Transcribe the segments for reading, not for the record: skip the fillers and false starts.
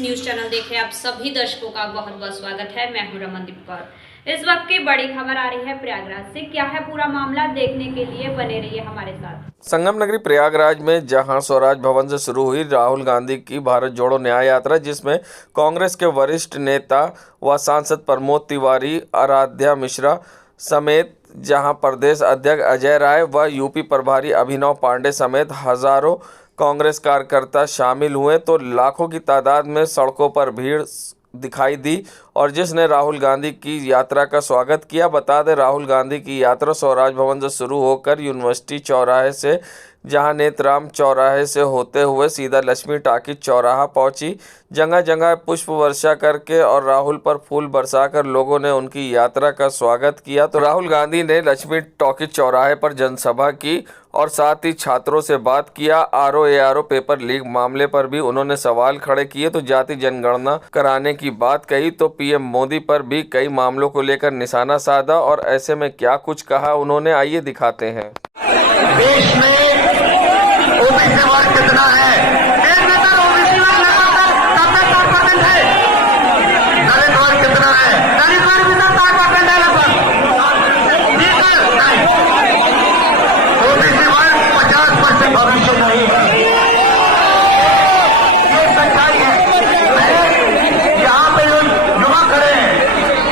News channel देख रहे आप सभी दर्शकों का बहुत बहुत स्वागत है। मैं हूं रमनदीप कौर। इस वक्त की बड़ी खबर आ रही है प्रयागराज से। क्या है पूरा मामला, देखने के लिए बने रहिए हमारे साथ। संगम नगरी प्रयागराज में जहां स्वराज भवन से शुरू हुई राहुल गांधी की भारत जोड़ो न्याय यात्रा, जिसमें कांग्रेस के वरिष्ठ नेता व सांसद प्रमोद तिवारी, आराध्या मिश्रा समेत जहां प्रदेश अध्यक्ष अजय राय व यूपी प्रभारी अभिनव पांडे समेत हजारों कांग्रेस कार्यकर्ता शामिल हुए, तो लाखों की तादाद में सड़कों पर भीड़ दिखाई दी और जिसने राहुल गांधी की यात्रा का स्वागत किया। बता दें, राहुल गांधी की यात्रा स्वराज भवन से शुरू होकर यूनिवर्सिटी चौराहे से, जहां नेतराम चौराहे से होते हुए सीधा लक्ष्मी टाकी चौराहा पहुंची। जगह जगह पुष्प वर्षा करके और राहुल पर फूल बरसाकर लोगों ने उनकी यात्रा का स्वागत किया। तो राहुल गांधी ने लक्ष्मी टाकी चौराहे पर जनसभा की और साथ ही छात्रों से बात किया। आरओ पेपर लीक मामले पर भी उन्होंने सवाल खड़े किए। तो जाति जनगणना कराने की बात कही तो पीएम मोदी पर भी कई मामलों को लेकर निशाना साधा और ऐसे में क्या कुछ कहा उन्होंने, आइए दिखाते हैं। देश में ओबीसी वर्ग कितना है? एक नेता ओबीसी वर्ग लगभग 7% है। दलित वर्ग कितना है? दलित वर्ग भी 7% है लगभग। ओबीसी वर्ग 50% भविष्य नहीं है। ये सच्चाई है। यहाँ पे जो युवा खड़े हैं,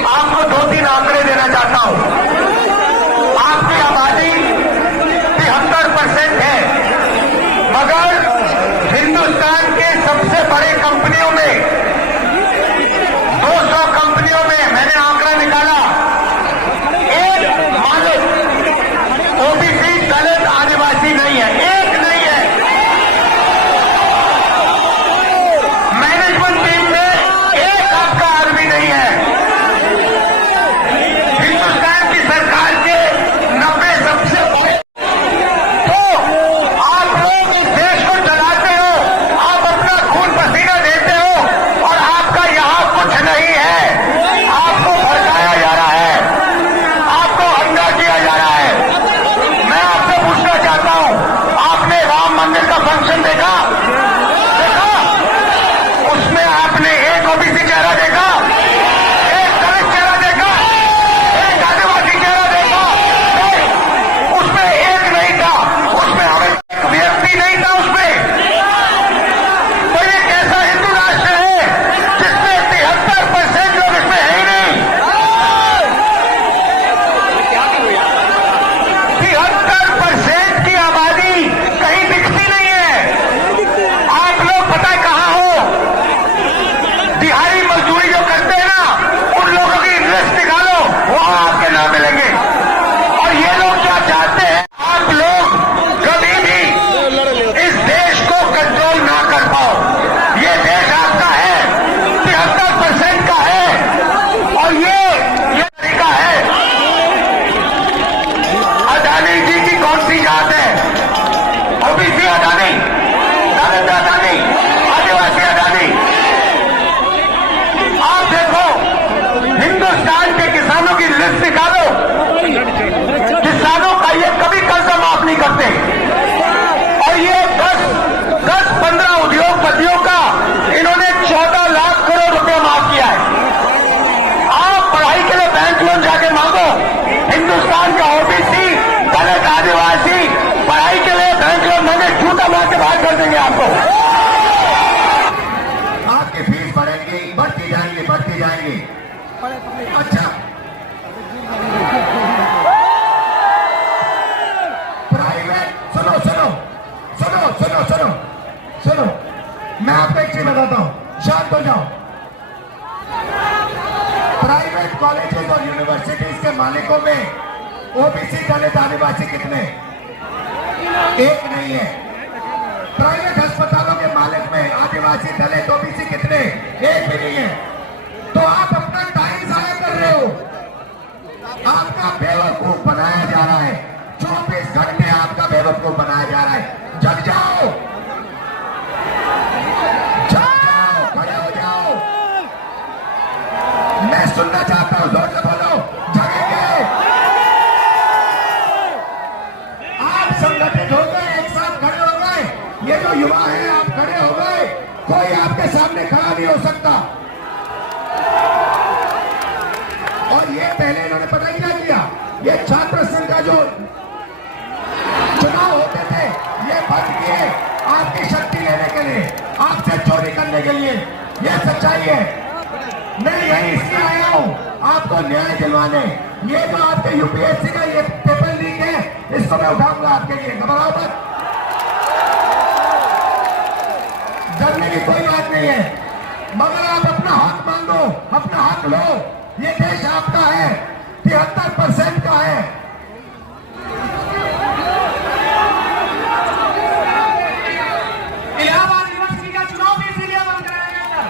आपको 2-3 आंकड़े देना चाहता हूँ। आपकी आबादी 73% है, मगर हिंदुस्तान के सबसे बड़े कंपनियों में 200 कंपनियों में मैंने आंकड़ा निकाला, एक मालिक ओबीसी दलित आदिवासी नहीं है, एक नहीं है। मैनेजमेंट टीम में एक आपका आदमी नहीं है। हिंदुस्तान की सरकार के 90 सबसे बड़े फंक्शन देखा, उसमें आपने एक ओबीसी चेहरा देखा, एक दलित चेहरा देखा, एक आदिवासी चेहरा देखा? नहीं, उसमें एक नहीं था, उसमें हमें एक व्यक्ति नहीं था उसमें। तो ये कैसा हिंदू राष्ट्र है जिसमें 73% लोग इसमें है ही नहीं? 73% की आबादी कहीं दिखती नहीं है। आप लोग पता है कहां हो? दिहाड़ी मजदूरी जो करते हैं ना, उन लोगों की लिस्ट निकालो, वहां आपके नाम मिलेंगे। और ये लोग क्या चाहते हैं, आप लोग कभी भी इस देश को कंट्रोल ना कर पाओ। ये देश आपका है, 73% का है और ये तरीका है। अदानी जी की कौन सी जात है? ओबीसी अदानी, दलित अदानी, आदिवासी अदानी। आप देखो, हिंदुस्तान के किसानों की लिस्ट निकालो, किसानों का ये कभी कर्जा माफ नहीं करते। और ये 10-15 उद्योगपतियों का इन्होंने 14 लाख करोड़ रुपया माफ किया है। आप पढ़ाई के लिए बैंक लोन जाके मांगो, हिंदुस्तान का ओबीसी दलित आदिवासी पढ़ाई के लिए बैंक लोन मांगे, जूता मार के बाहर कर देंगे आपको। आपकी फीस बढ़ेगी, बढ़ती जाएंगी, बढ़ती जाएंगी। अच्छा, प्राइवेट, सुनो सुनो सुनो सुनो सुनो सुनो, मैं आपको एक चीज बताता हूं, शांत हो जाओ। प्राइवेट कॉलेजेस और यूनिवर्सिटीज के मालिकों में ओबीसी दलित आदिवासी कितने? एक नहीं है। प्राइवेट अस्पतालों के मालिक में आदिवासी दलित ओबीसी कितने? एक भी नहीं है। तो आप अपना टाइम जाया कर रहे हो, आपका बेवकूफ बनाया जा रहा है। 24 घंटे आपका बेवकूफ बनाया जा रहा है। जग जाओ, जग जाओ, खड़े हो जाओ। मैं सुनना चाहता हूं, जोर से बोलो, जगेंगे। आप संगठित हो गए, एक साथ खड़े हो गए। ये जो युवा है, आप खड़े हो गए, कोई आपके सामने खड़ा नहीं हो पहले इन्होंने पता ही क्या किया, ये छात्र संघ का जो चुनाव होते थे ये बंद किए आपकी शक्ति लेने के लिए, आपसे चोरी करने के लिए। ये सच्चाई है। मैं यही इसलिए आया हूँ आपको न्याय दिलवाने। ये जो आपके यूपीएससी का ये पेपर लीक है, इसको मैं उठाऊंगा आपके लिए, घबराओ मत, डरने की कोई बात नहीं है। मगर आप अपना हक मांगो, अपना हक लो। ये देश आपका है, 73% का है। इलाहाबाद यूनिवर्सिटी का चुनाव भी इसीलिए बंद कराया गया।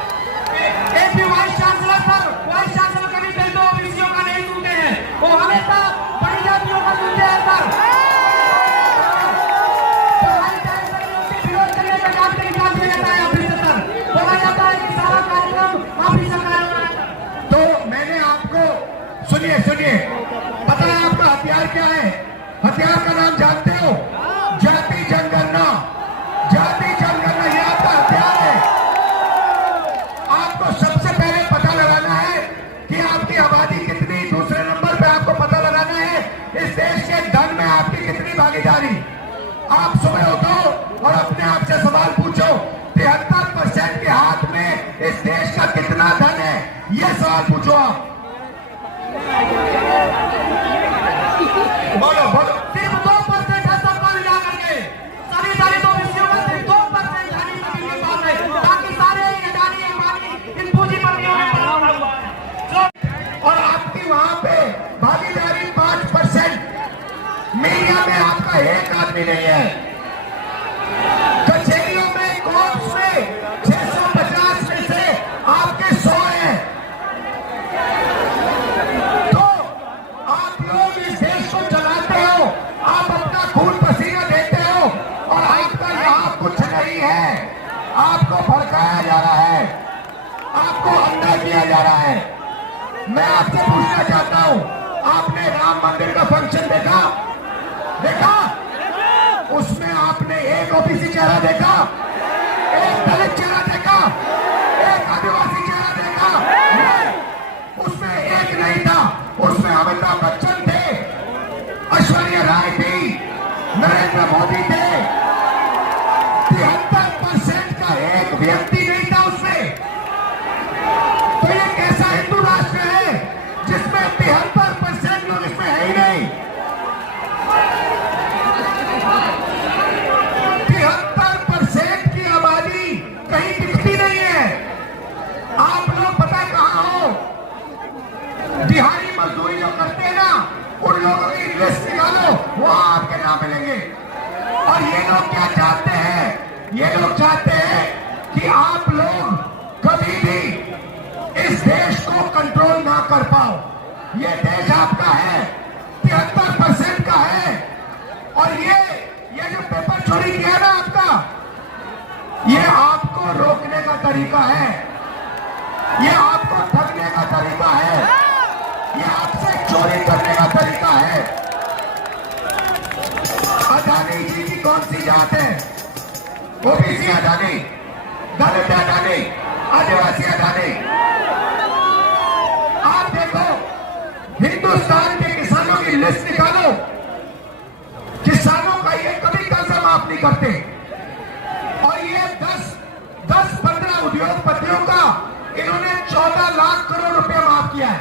एपी वाइस चांसलर पर वाइस चांसलर कभी दलितों ओबीसीओं का नहीं सुनते हैं, वो हमेशा बड़ी जातियों का सुनते हैं सर। पढ़ाई टाइम पर उनके विरोध करने का काम के निकाल दिया जाता है ऑफिस से सर। बोला जाता है कि सारा कार्यक्रम ऑफिस से कराया हुआ है। तो मैंने आपको सुनिए सुनिए, पता है आपका हथियार क्या है? हथियार का नाम जानते हो? जाति जनगणना। जाति जनगणना ये आपका हथियार है। आपको सबसे पहले पता लगाना है कि आपकी आबादी कितनी, दूसरे नंबर पे आपको पता लगाना है इस देश के धन में आपकी कितनी भागीदारी। आप सुबह उठो और अपने आप से सवाल पूछो, 73% के हाथ में इस देश का कितना धन है, ये सवाल पूछो आप। बोलो बोलो। सिर्फ 2% है सबको मिला करके, सभी दलितों ओबीसीओं का सिर्फ 2% जानी जमीन के पास है, बाकी सारे अडानी अंबानी इन पूंजीपतियों ने बना हुआ है। और आपकी वहां पे भागीदारी 5%। मीडिया में आपका एक आदमी नहीं है। कचहरियों में, कोर्ट्स में 650 में से आपके 100 हैं। तो आप लोग इस देश को चलाते हो, आप अपना खून पसीना देते हो और आपका यहाँ कुछ नहीं है। आपको भड़काया जा रहा है, आपको अंधा किया जा रहा है। मैं आपसे पूछना चाहता हूँ, आपने राम मंदिर का फंक्शन देखा? देखा? उसमें आपने एक ओबीसी चेहरा देखा, एक दलित चेहरा देखा, एक आदिवासी चेहरा देखा? नहीं, उसमें एक नहीं था। उसमें अमिताभ बच्चन थे, ऐश्वर्या राय थी, नरेंद्र मोदी थे। 73% का एक व्यक्ति नहीं था उसमें। तो ये कैसा हिंदू राष्ट्र है जिसमें 73% लोग इसमें है ही नहीं? 73% की आबादी कहीं दिखती नहीं है। आप लोग पता है कहां हो? दिहाड़ी मजदूरी जो करते हैं ना, उन लोगों की लिस्ट निकालो, वहां आपके नाम मिलेंगे। और ये लोग क्या चाहते हैं? ये लोग चाहते हैं कि आप लोग कभी भी इस देश को कंट्रोल ना कर पाओ। ये देश आपका है, 73% का है। और ये जो पेपर चोरी किया ना आपका, ये आपको रोकने का तरीका है, ये आपको ठगने का तरीका है, ये आपसे चोरी करने का तरीका है। अडानी जी की कौन सी जात है? ओबीसी अडानी, दलित अडानी, आदिवासी अडानी। आप देखो, हिंदुस्तान के किसानों की लिस्ट निकालो, किसानों का ये कभी कर्जा माफ नहीं करते। और ये 10-15 उद्योगपतियों का इन्होंने 14 लाख करोड़ रुपया माफ किया है।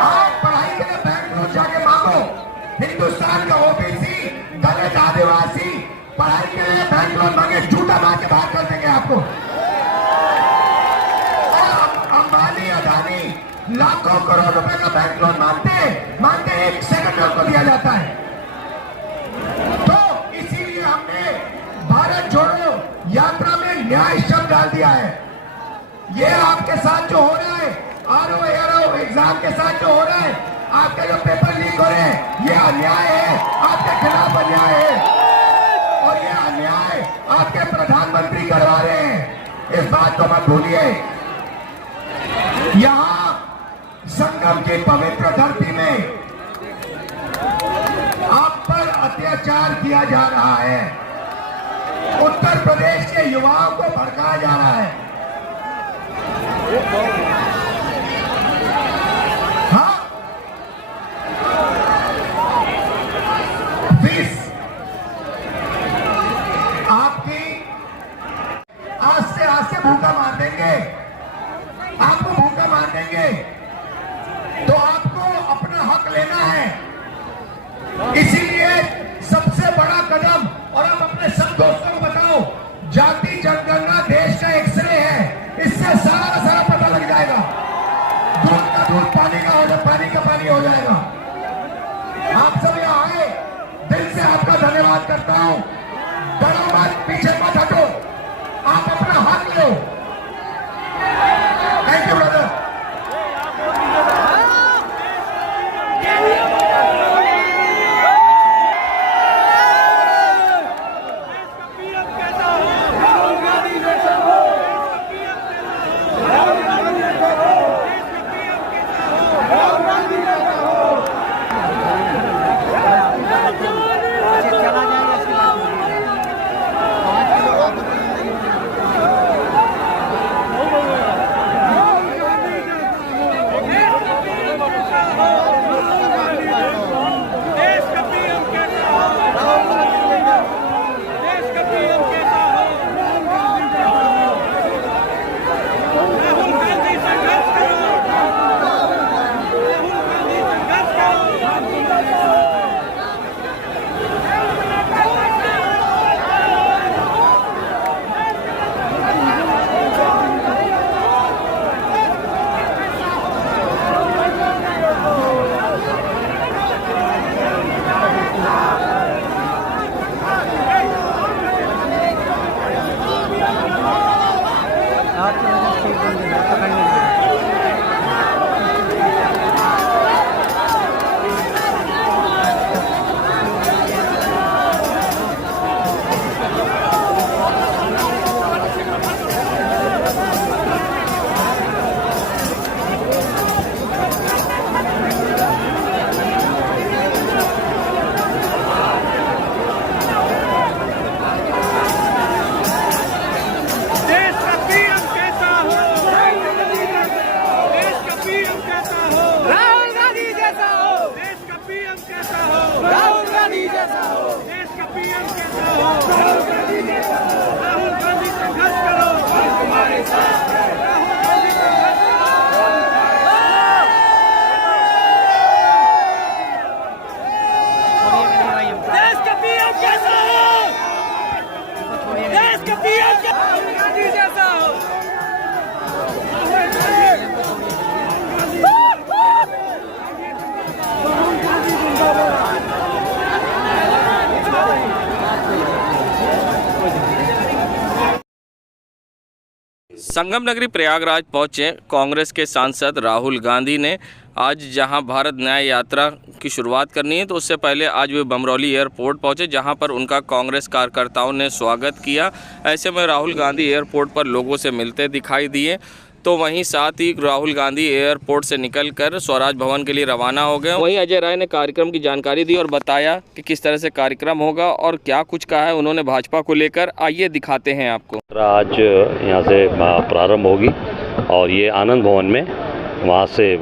आप पढ़ाई के लिए बैंक लोन जाके मांगो, हिंदुस्तान का ओबीसी, दलित, आदिवासी पढ़ाई के लिए बैंक लोन मांगे, झूठा मांग के बाहर कर देंगे आपको। और अंबानी, अडानी लाखों करोड़ रुपए का बैंक लोन मांगते 1 सेकंड में उनको दिया जाता है। तो इसीलिए हमने भारत जोड़ो यात्रा में न्याय शब्द डाल दिया है। ये आपके साथ जो हो रहा है, आरओ एग्जाम के साथ जो हो रहा है, आपके जो पेपर लीक हो रहे हैं, ये अन्याय है, आपके खिलाफ अन्याय है। और ये अन्याय आपके प्रधानमंत्री करवा रहे हैं, इस बात को मत भूलिए। यहां संगम की पवित्र धरती में आप पर अत्याचार किया जा रहा है। उत्तर प्रदेश के युवाओं को भड़काया जा रहा है। हाँ, धन्यवाद करता हूं। डरो मत, पीछे मत हटो, आप अपना हक लो। Thank you brother. संगम नगरी प्रयागराज पहुंचे कांग्रेस के सांसद राहुल गांधी ने आज जहां भारत न्याय यात्रा की शुरुआत करनी है तो उससे पहले आज वे बमरौली एयरपोर्ट पहुंचे जहां पर उनका कांग्रेस कार्यकर्ताओं ने स्वागत किया। ऐसे में राहुल गांधी एयरपोर्ट पर लोगों से मिलते दिखाई दिए। तो वहीं साथ ही राहुल गांधी एयरपोर्ट से निकलकर स्वराज भवन के लिए रवाना हो गए। वहीं अजय राय ने कार्यक्रम की जानकारी दी और बताया कि किस तरह से कार्यक्रम होगा और क्या कुछ कहा है उन्होंने भाजपा को लेकर। आइए दिखाते हैं आपको। आज यहाँ से प्रारंभ होगी और ये आनंद भवन में वहाँ से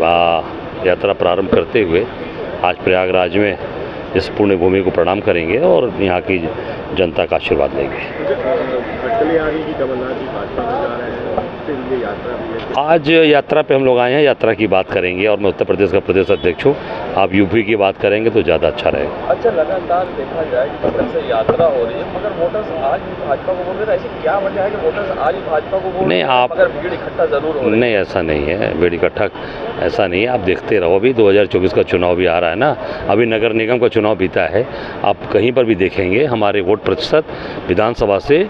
यात्रा प्रारंभ करते हुए आज प्रयागराज में इस पुण्य भूमि को प्रणाम करेंगे और यहाँ की जनता का आशीर्वाद लेंगे। आज यात्रा पे हम लोग आए हैं, यात्रा की बात करेंगे और मैं उत्तर प्रदेश का प्रदेश अध्यक्ष हूँ। आप यूपी की बात करेंगे तो ज़्यादा अच्छा रहेगा। अच्छा, लगातार देखा जाए कि जिस तरह से यात्रा हो रही है मगर वोटर्स आज भी भाजपा को बोल रहे हैं, ऐसी क्या वजह है कि वोटर्स आज भी भाजपा को बोल रहे हैं? आप मगर भीड़ इकट्ठा जरूर हो रही है। नहीं, ऐसा नहीं है, भीड़ इकट्ठा ऐसा नहीं है। आप देखते रहो, अभी 2024 का चुनाव भी आ रहा है ना, अभी नगर निगम का चुनाव बीता है। आप कहीं पर भी देखेंगे हमारे वोट प्रतिशत विधानसभा से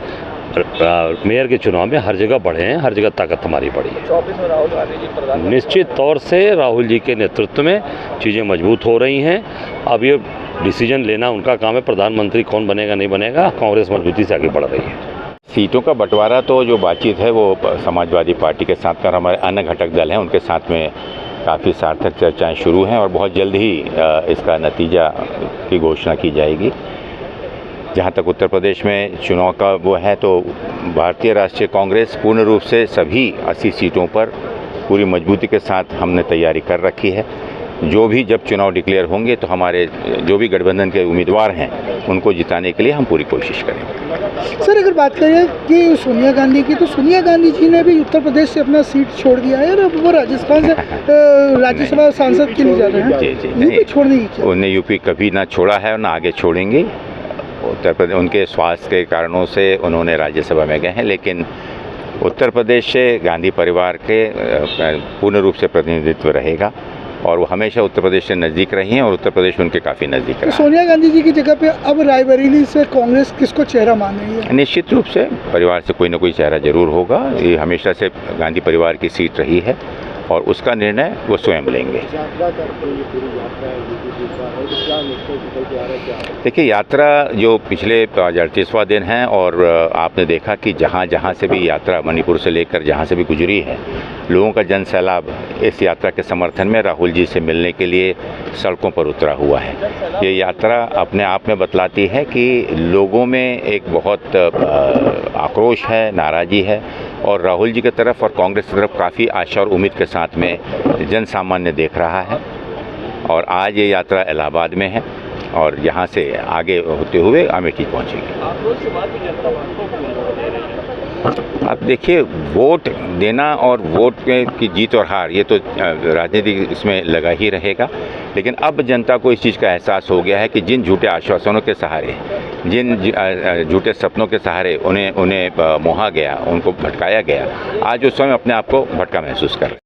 मेयर के चुनाव में हर जगह बढ़े हैं, हर जगह ताकत हमारी बढ़ी है। 24 में राहुल गांधी जी प्रधानमंत्री, निश्चित तौर से राहुल जी के नेतृत्व में चीज़ें मजबूत हो रही हैं। अब ये डिसीजन लेना उनका काम है, प्रधानमंत्री कौन बनेगा नहीं बनेगा। कांग्रेस मजबूती से आगे बढ़ रही है। सीटों का बंटवारा तो जो बातचीत है वो समाजवादी पार्टी के साथ और हमारे अन्य घटक दल हैं उनके साथ में काफ़ी सार्थक चर्चाएं शुरू हैं और बहुत जल्द ही इसका नतीजा की घोषणा की जाएगी। जहाँ तक उत्तर प्रदेश में चुनाव का वो है तो भारतीय राष्ट्रीय कांग्रेस पूर्ण रूप से सभी 80 सीटों पर पूरी मजबूती के साथ हमने तैयारी कर रखी है। जो भी जब चुनाव डिक्लेयर होंगे तो हमारे जो भी गठबंधन के उम्मीदवार हैं उनको जिताने के लिए हम पूरी कोशिश करेंगे। सर, अगर बात करें कि सोनिया गांधी की, तो सोनिया गांधी जी ने भी उत्तर प्रदेश से अपना सीट छोड़ दिया है और वो राजस्थान से राज्यसभा सांसद के लिए जा रहे हैं। जी, यूपी छोड़ने की, उन्हें यूपी कभी ना छोड़ा है और ना आगे छोड़ेंगे। उत्तर प्रदेश उनके स्वास्थ्य के कारणों से उन्होंने राज्यसभा में गए हैं, लेकिन उत्तर प्रदेश से गांधी परिवार के पूर्ण रूप से प्रतिनिधित्व रहेगा और वो हमेशा उत्तर प्रदेश से नज़दीक रही हैं और उत्तर प्रदेश उनके काफ़ी नज़दीक तो रहा। सोनिया गांधी जी की जगह पे अब रायबरेली से कांग्रेस किसको चेहरा मान रही है? निश्चित रूप से परिवार से कोई ना कोई चेहरा जरूर होगा। ये हमेशा से गांधी परिवार की सीट रही है और उसका निर्णय वो स्वयं लेंगे। देखिए, यात्रा जो पिछले 38वां दिन है और आपने देखा कि जहाँ जहाँ से भी यात्रा मणिपुर से लेकर जहाँ से भी गुजरी है, लोगों का जन सैलाब इस यात्रा के समर्थन में राहुल जी से मिलने के लिए सड़कों पर उतरा हुआ है। ये यात्रा अपने आप में बतलाती है कि लोगों में एक बहुत आक्रोश है, नाराज़गी है और राहुल जी की तरफ और कांग्रेस की तरफ काफ़ी आशा और उम्मीद के साथ में जन सामान्य देख रहा है। और आज ये यात्रा इलाहाबाद में है और यहाँ से आगे होते हुए अमेठी पहुँचेगी। अब देखिए, वोट देना और वोट की जीत और हार ये तो राजनीतिक इसमें लगा ही रहेगा, लेकिन अब जनता को इस चीज़ का एहसास हो गया है कि जिन झूठे आश्वासनों के सहारे, जिन झूठे सपनों के सहारे उन्हें मोहा गया, उनको भटकाया गया, आज उस समय अपने आप को भटका महसूस कर रहे हैं।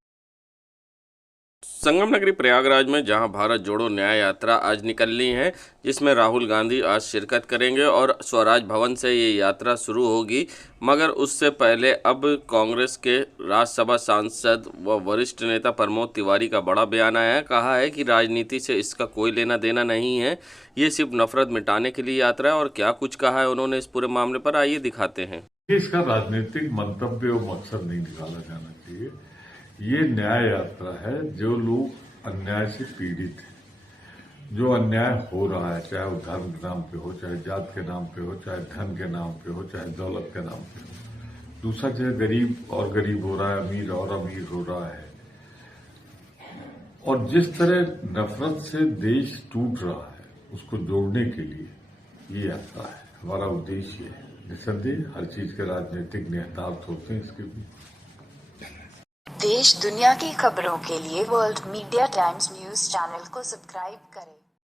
संगम नगरी प्रयागराज में जहां भारत जोड़ो न्याय यात्रा आज निकलनी है, जिसमें राहुल गांधी आज शिरकत करेंगे और स्वराज भवन से ये यात्रा शुरू होगी। मगर उससे पहले अब कांग्रेस के राज्यसभा सांसद व वरिष्ठ नेता प्रमोद तिवारी का बड़ा बयान आया है। कहा है कि राजनीति से इसका कोई लेना देना नहीं है, ये सिर्फ नफरत मिटाने के लिए यात्रा है। और क्या कुछ कहा है उन्होंने इस पूरे मामले पर, आइए दिखाते हैं। इसका राजनीतिक मंतव्य और मकसद नहीं निकाला जाना चाहिए। ये न्याय यात्रा है। जो लोग अन्याय से पीड़ित हैं, जो अन्याय हो रहा है, चाहे वो धर्म के नाम पे हो, चाहे जात के नाम पे हो, चाहे धन के नाम पे हो, चाहे दौलत के नाम पे हो, दूसरा चाहे गरीब और गरीब हो रहा है, अमीर और अमीर हो रहा है, और जिस तरह नफरत से देश टूट रहा है उसको जोड़ने के लिए ये यात्रा है। हमारा उद्देश्य है। निसंदेह हर चीज के राजनीतिक निहितार्थ होते हैं इसके भी। देश दुनिया की खबरों के लिए world media times news channel को सब्सक्राइब करें।